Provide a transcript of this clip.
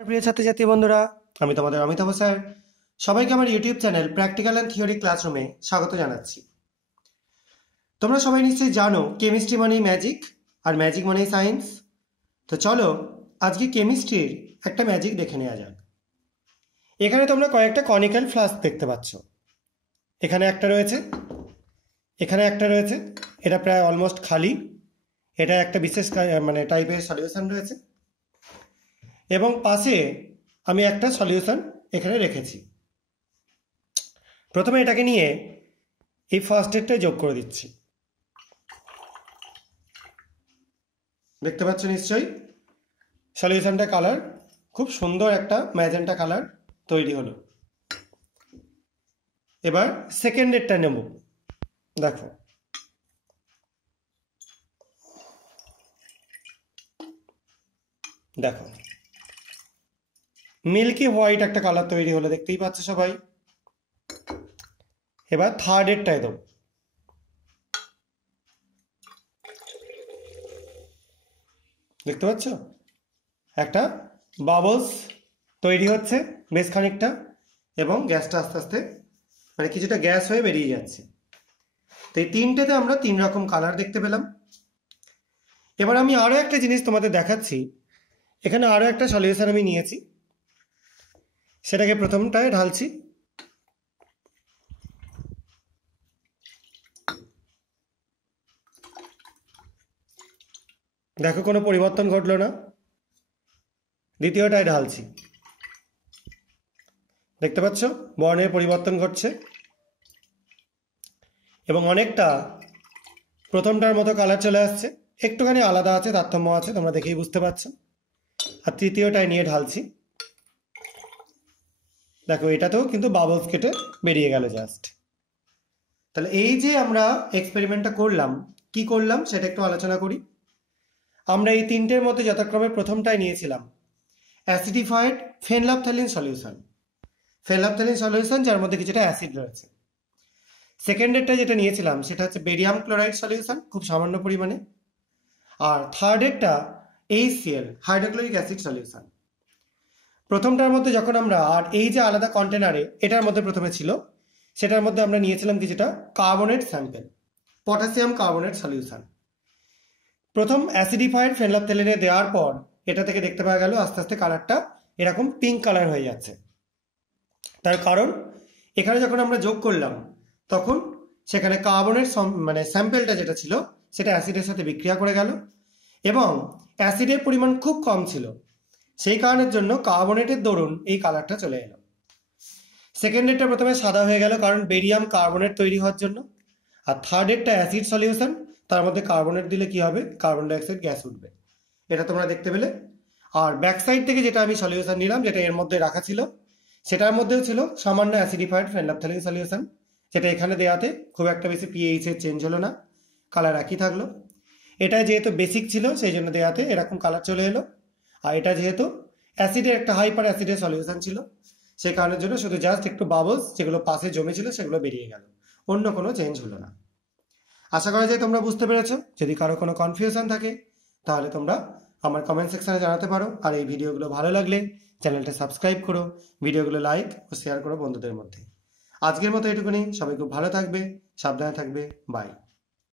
প্রিয় ছাত্রছাত্রী বন্ধুরা, আমি তোমাদের অমিতাভ স্যার। সবাইকে আমার YouTube channel practical and theory ক্লাসরুমে স্বাগত জানাচ্ছি। তোমরা সবাই নিশ্চয়ই জানো কেমিস্ট্রি মানেই ম্যাজিক, আর ম্যাজিক মানেই সায়েন্স। তো চলো আজকে কেমিস্ট্রির একটা ম্যাজিক দেখে নেওয়া যাক। এখানে তোমরা কয়েকটা কনিক্যাল ফ্লাস্ক দেখতে পাচ্ছ। এখানে একটা রয়েছে, এখানে একটা রয়েছে, এটা প্রায় অলমোস্ট খালি। এটা একটা বিশেষ টাইপের সলিউশন রয়েছে, এবং পাশে আমি একটা সলিউশন এখানে রেখেছি। প্রথমে এটাকে নিয়ে এই ফার্স্ট এডটা যোগ করে দিচ্ছি। দেখতে পাচ্ছ নিশ্চয়ই সলিউশনটা কালার খুব সুন্দর একটা ম্যাজেন্টা কালার তৈরি হলো। এবার সেকেন্ড এডটা নেব। দেখো দেখো মিল্কি হোয়াইট একটা কালার তৈরি হলো, দেখতেই পাচ্ছ সবাই। এবার থার্ড এডটায় দেবো। দেখতে পাচ্ছ একটা বাবলস তৈরি হচ্ছে বেশ খানিকটা, এবং গ্যাসটা আস্তে আস্তে কিছুটা গ্যাস হয়ে বেরিয়ে যাচ্ছে। তো এই তিনটেতে আমরা তিন রকম কালার দেখতে পেলাম। এবার আমি আরও একটা জিনিস তোমাদের দেখাচ্ছি। এখানে আরও একটা সলিউশন আমি নিয়েছি, সেটাকে প্রথমটায় ঢালছি। দেখো কোনো পরিবর্তন ঘটলো না। দ্বিতীয়টায় ঢালছি, দেখতে পাচ্ছ বর্ণের পরিবর্তন ঘটছে, এবং অনেকটা প্রথমটার মতো কালার চলে আসছে। একটুখানি আলাদা আছে, তারতম্য আছে, তোমরা দেখেই বুঝতে পারছো। আর তৃতীয়টায় নিয়ে ঢালছি। দেখো এটাতেও কিন্তু বাবলস কেটে বেরিয়ে গেল জাস্ট। তাহলে এই যে আমরা এক্সপেরিমেন্টটা করলাম, কি করলাম সেটা একটু আলোচনা করি। আমরা এই তিনটের মধ্যে যথাক্রমে প্রথমটায় নিয়েছিলাম অ্যাসিডিফাইড ফেনলাফথ্যালিন সলিউশন। ফেনলাফথ্যালিন সলিউশন যার মধ্যে কিছুটা অ্যাসিড রয়েছে। সেকেন্ডেরটা যেটা নিয়েছিলাম সেটা হচ্ছে বেরিয়াম ক্লোরাইড সলিউশন, খুব সামান্য পরিমাণে। আর থার্ডেরটা HCl হাইড্রোক্লোরিক অ্যাসিড সলিউশন। প্রথমটার মধ্যে যখন আমরা, আর এই যে আলাদা কন্টেনারে এটার মধ্যে প্রথমে ছিল, সেটার মধ্যে আমরা নিয়েছিলাম কিছুটা carbonate sample, potassium carbonate solution. প্রথম অ্যাসিডিফাইড ফেনলাফথ্যালিনে দেওয়ার পর এটা থেকে দেখতে পাওয়া গেল আস্তে আস্তে কালারটা এরকম পিঙ্ক কালার হয়ে যাচ্ছে। তার কারণ এখানে যখন আমরা যোগ করলাম তখন সেখানে কার্বনের স্যাম্পেলটা যেটা ছিল সেটা অ্যাসিডের সাথে বিক্রিয়া করে গেল, এবং অ্যাসিডের পরিমাণ খুব কম ছিল। সেই কারণের জন্য কার্বনেটের দরুন এই কালারটা চলে এলো। সেকেন্ড এডটা প্রথমে সাদা হয়ে গেল কারণ বেরিয়াম কার্বনেট তৈরি হওয়ার জন্য। আর থার্ড এডটা অ্যাসিড সলিউশন, তার মধ্যে কার্বনেট দিলে কি হবে, কার্বন ডাইঅক্সাইড গ্যাস উঠবে। এটা তোমরা দেখতে পেলে। আর ব্যাক সাইড থেকে যেটা আমি সলিউশন নিলাম, যেটা এর মধ্যে রাখা ছিল, সেটার মধ্যেও ছিল সামান্য অ্যাসিডিফাইড ফেনলাফথ্যালিন সলিউশন, যেটা এখানে দেওয়াতে খুব একটা বেশি পিএইচ এর চেঞ্জ হলো না, কালার একই থাকলো। এটা যেহেতু বেসিক ছিল সেই জন্য দেওয়াতে এরকম কালার চলে এলো। আর এটা যেহেতু অ্যাসিডের একটা হাইপার অ্যাসিডের সলিউশন ছিল, সেই কারণের জন্য শুধু জাস্ট একটু বাবলস যেগুলো পাশে জমেছিল সেগুলো বেরিয়ে গেল, অন্য কোনো চেঞ্জ হলো না। আশা করা যায় তোমরা বুঝতে পেরেছো। যদি কারো কোনো কনফিউশন থাকে তাহলে তোমরা আমার কমেন্ট সেকশনে জানাতে পারো। আর এই ভিডিওগুলো ভালো লাগলে চ্যানেলটা সাবস্ক্রাইব করো, ভিডিওগুলো লাইক ও শেয়ার করো বন্ধুদের মধ্যে। আজকের মতো এটুকুনি। সবাই খুব ভালো থাকবে, সাবধানে থাকবে। বাই।